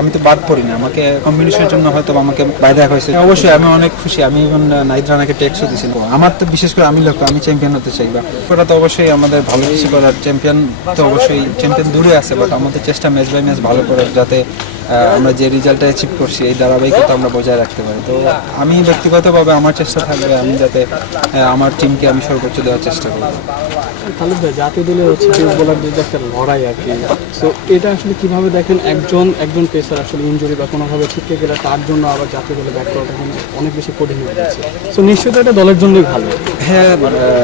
আমি তো বাদ পড়ি না, আমাকে কম্বিনেশনের জন্য হয়তো আমাকে বাইরে রাখা হয়েছে। অবশ্যই আমি অনেক খুশি, আমি ইভেন নাহিদ রানাকে টেক্সটও দিয়েছিল। আমার তো বিশেষ করে আমি লক্ষ্য, আমি চ্যাম্পিয়ন হতে চাই, বা ওটা তো অবশ্যই আমাদের ভালো কিছু করার। চ্যাম্পিয়ন তো অবশ্যই, চ্যাম্পিয়ন দূরে আছে, বাট আমাদের চেষ্টা ম্যাচ বাই ম্যাচ ভালো করার, যাতে আমরা যে রেজাল্টটা অ্যাচিভ করছি এই ধারাবাহিকতা আমরা বজায় রাখতে পারি। তো আমি ব্যক্তিগতভাবে আমার চেষ্টা থাকবে আমি যাতে আমার টিমকে আমি সর্বোচ্চ দেওয়ার চেষ্টা করব। তাহলে জাতীয় দলে হচ্ছে পেস বোলারদের যে একটা লড়াই আর কি, সো এটা আসলে কিভাবে দেখেন? একজন পেসার আসলে ইনজুরি বা কোনোভাবে ছিটকে গেলে তার জন্য আবার জাতীয় দলে ব্যাক করাটা কিন্তু অনেক বেশি কঠিন হয়ে যাচ্ছে। সো নিশ্চয়ই এটা দলের জন্যই ভালো। হ্যাঁ,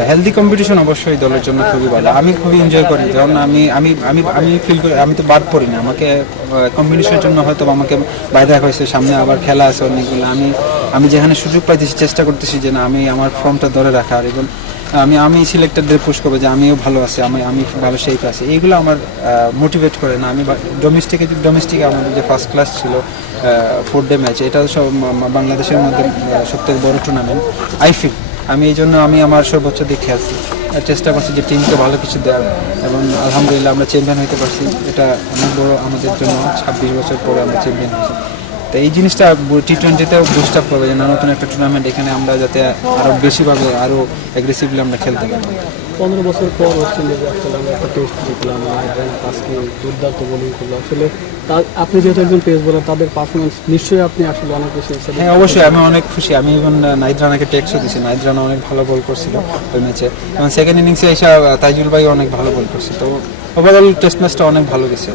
হেলদি কম্পিটিশন অবশ্যই দলের জন্য খুবই ভালো। আমি খুবই এনজয় করি, যেমন আমি আমি আমি আমি ফিল করি আমি তো বাদ পড়ি না, আমাকে কম্বিনেশনের জন্য হয়তো আমাকে বাইরে রাখা হয়েছে, সামনে আবার খেলা আছে অনেকগুলো। আমি যেখানে সুযোগ পাইতেছি চেষ্টা করতেছি যে না, আমি আমার ফর্মটা ধরে রাখার, এবং আমি সিলেক্টেডদের পুশ করবো যে আমিও ভালো আছি, আমি ভালো শেপ আছি। এইগুলো আমার মোটিভেট করে না। আমি ডোমেস্টিকে আমাদের যে ফার্স্ট ক্লাস ছিল 4 ডে ম্যাচ, এটা সব বাংলাদেশের মধ্যে সবথেকে বড় টুর্নামেন্ট আইফিল। আমি এই জন্য আমি আমার সর্বোচ্চ দিকে আছি, চেষ্টা করছি যে টিমকে ভালো কিছু দেওয়ার, এবং আলহামদুলিল্লাহ আমরা চ্যাম্পিয়ন হতে পারছি। এটা অনেক বড় আমাদের জন্য, 26 বছর পরে আমরা চ্যাম্পিয়ন হয়েছি। তো এই জিনিসটা T20তেও বুস্ট আপ করবে যে না, নতুন একটা টুর্নামেন্ট, এখানে আমরা যাতে আরও বেশিভাবে আরও অ্যাগ্রেসিভলি আমরা খেলতে পারি। 15 বছর পর অস্ট্রেলিয়া আসলে আমরা একটা টেস্ট জিতলাম, আজকে দুর্দান্ত বোলিং করলো আসলে। আপনি যেহেতু একজন পেস বোলার, তাদের পারফরমেন্স নিশ্চয়ই আপনি আসলে অনেক বেশি। হ্যাঁ, অবশ্যই আমি অনেক খুশি। আমি ইভেন নাহিদ রানাকে টেক্সটও দিয়েছি, নাহিদ রানা অনেক ভালো বল করছিল ওই ম্যাচে, এবং সেকেন্ড ইনিংসে এসে তাইজুল ভাই অনেক ভালো বল করছে। তো ওভারঅল টেস্ট ম্যাচটা অনেক ভালো গেছে।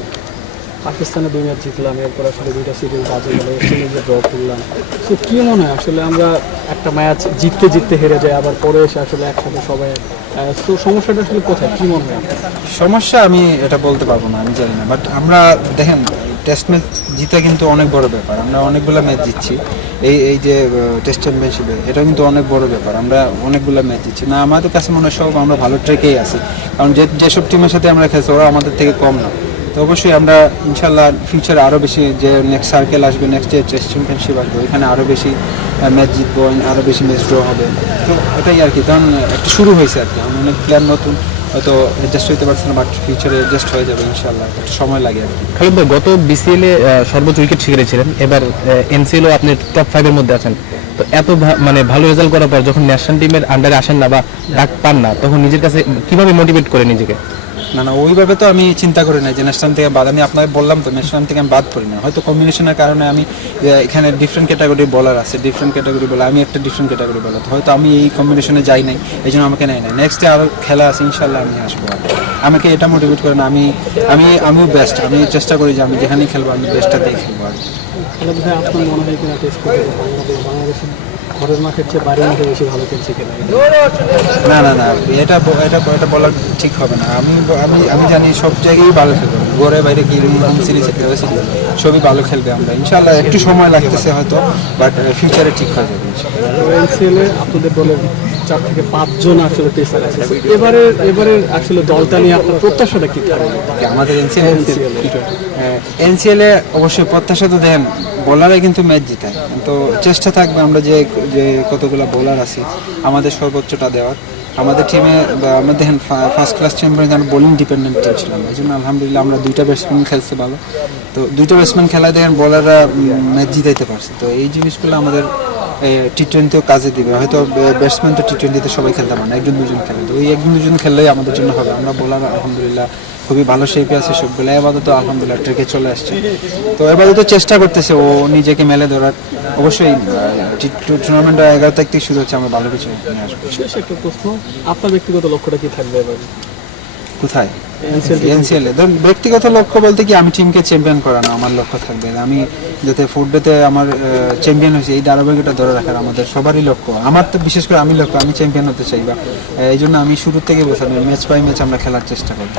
পাকিস্তানে 2 ম্যাচ জিতলাম, এরপর আসলে 2টা সিরিজ বাজে গেল, সিরিজে ড্র করলাম। তো কী মনে হয় আসলে আমরা একটা ম্যাচ জিততে হেরে যাই, আবার পরে এসে আসলে একসাথে সবাই, তো সমস্যাটা আসলে কোথায়, কী মনে হয়? সমস্যা আমি এটা বলতে পারবো না, আমি জানি না, বাট আমরা দেখেন টেস্ট ম্যাচ জিতা কিন্তু অনেক বড় ব্যাপার। আমরা অনেকগুলো ম্যাচ জিতছি এই যে টেস্ট চ্যাম্পিয়নশিপে, এটা কিন্তু অনেক বড় ব্যাপার। আমরা অনেকগুলো ম্যাচ জিতছি না, আমাদের কাছে মনে হয় সব আমরা ভালো ট্রেকেই আছি, কারণ যেসব টিমের সাথে আমরা খেলছি ওরা আমাদের থেকে কম না। তো অবশ্যই আমরা ইনশাল্লাহ ফিউচারে আরও বেশি, যে নেক্সট সার্কেল আসবে, নেক্সট যে টেস্ট চ্যাম্পিয়নশিপ আসবে, ওইখানে আরও বেশি ম্যাচ জিতবো, আরও বেশি ম্যাচ ড্র হবে। তো এটাই আর কি, কারণ একটা শুরু হয়েছে আর কি। অনেক প্লেয়ার নতুন, হয়তো অ্যাডজাস্ট হতে পারছে না, বাট ফিউচারে অ্যাডজাস্ট হয়ে যাবে ইনশাল্লাহ, একটু সময় লাগে আর কি। খালিদ ভাই, গত বিসিএলে সর্বোচ্চ উইকেট শিকারী ছিলেন, এবার এনসিএলও আপনি টপ 5-এর মধ্যে আছেন। তো এত মানে ভালো রেজাল্ট করার পর যখন ন্যাশনাল টিমের আন্ডারে আসেন না বা ডাক পান না, তখন নিজের কাছে কিভাবে মোটিভেট করে নিজেকে? না, ওইভাবে তো আমি চিন্তা করি না যে ন্যাশনাল থেকে বাদ। আমি আপনাকে বললাম তো, ন্যাশনাল থেকে আমি বাদ পড়ি না, হয়তো কম্বিনেশনের কারণে আমি এখানে ডিফারেন্ট ক্যাটাগরি বলার আছে, ডিফারেন্ট ক্যাটাগরি বলার, আমি একটা ডিফারেন্ট ক্যাটাগরি বলার, হয়তো আমি এই কম্বিনেশনে যাই নাই, এই জন্য আমাকে নেয় নাই। নেক্সটে আরও খেলা আছে, ইনশাল্লাহ আমি আসবো। আমাকে এটা মোটিভেট করে না, আমিও বেস্ট, আমি চেষ্টা করি যে আমি যেখানেই খেলবো আমি বেস্টটা দিয়ে খেলবো আর কি। আপনার মনে হয় কিনা টেস্ট করতে বাংলাদেশের ঘরের মাঠের চেয়ে বাইরের মাঠে বেশি ভালো খেলছে কিনা? না, এটা বলা ঠিক হবে না। আমি জানি সব জায়গায় ভালো খেলবে, ঘরে বাইরে কি হোম সিরিজ সবই ভালো খেলবে। আমরা ইনশাল্লাহ একটু সময় লাগতেছে হয়তো, বাট ফিউচারে ঠিক হয়ে যাবে। এনসিএলে আপনাদের দলের 4 থেকে 5 জন আসলে পেসার আছে। এবারে আসলে দলটা নিয়ে আপনার প্রত্যাশাটা কি থাকবে? আমাদের এনসিএলে অবশ্যই প্রত্যাশা তো দেখেন, বোলারে কিন্তু ম্যাচ জিতায়, তো চেষ্টা থাকবে আমরা যে কতগুলো বোলার আছি আমাদের সর্বোচ্চটা দেওয়ার। আমাদের টিমে আমরা দেখেন ফার্স্ট ক্লাস চ্যাম্পিয়ন, আমরা বোলিং ডিপেন্ডেন্ট টিম ছিলাম, এই জন্য আলহামদুলিল্লাহ আমরা 2টা ব্যাটসম্যান খেলছে ভালো। তো 2টা ব্যাটসম্যান খেলায় দেখেন বোলাররা ম্যাচ জিতাইতে পারছে। তো এই জিনিসগুলো আমাদের T20তেও কাজে দিবে। হয়তো ব্যাটসম্যান তো T20তে সবাই খেলতে পারে না, 1-2 জন খেলে, তো ওই 1-2 জন খেললেই আমাদের জন্য হবে। আমরা বোলার আলহামদুলিল্লাহ খুবই ভালো শেপে আছে সবগুলো, এবারে তো আলহামদুলিল্লাহ ট্রেকে চলে আসছে। তো এবারে তো চেষ্টা করতেছে ও নিজেকে মেলে ধরার। অবশ্যই টুর্নামেন্টটা 11 তারিখ থেকে শুরু হচ্ছে, আমরা ভালো কিছু নিয়ে আসবো। শেষ একটা প্রশ্ন, আপনার ব্যক্তিগত লক্ষ্যটা কি থাকবে এবার? কোথায়? এনসিএলে ব্যক্তিগত লক্ষ্য বলতে কি, আমি টিমকে চ্যাম্পিয়ন করানো আমার লক্ষ্য থাকবে। আমি যাতে 4 ডেতে আমার চ্যাম্পিয়ন হয়েছে এই ধারাবাহিকতা ধরে রাখার আমাদের সবারই লক্ষ্য। আমার তো বিশেষ করে আমি চ্যাম্পিয়ন হতে চাই, বা এই জন্য আমি শুরু থেকে বলছিলাম ম্যাচ বাই ম্যাচ আমরা খেলার চেষ্টা করি।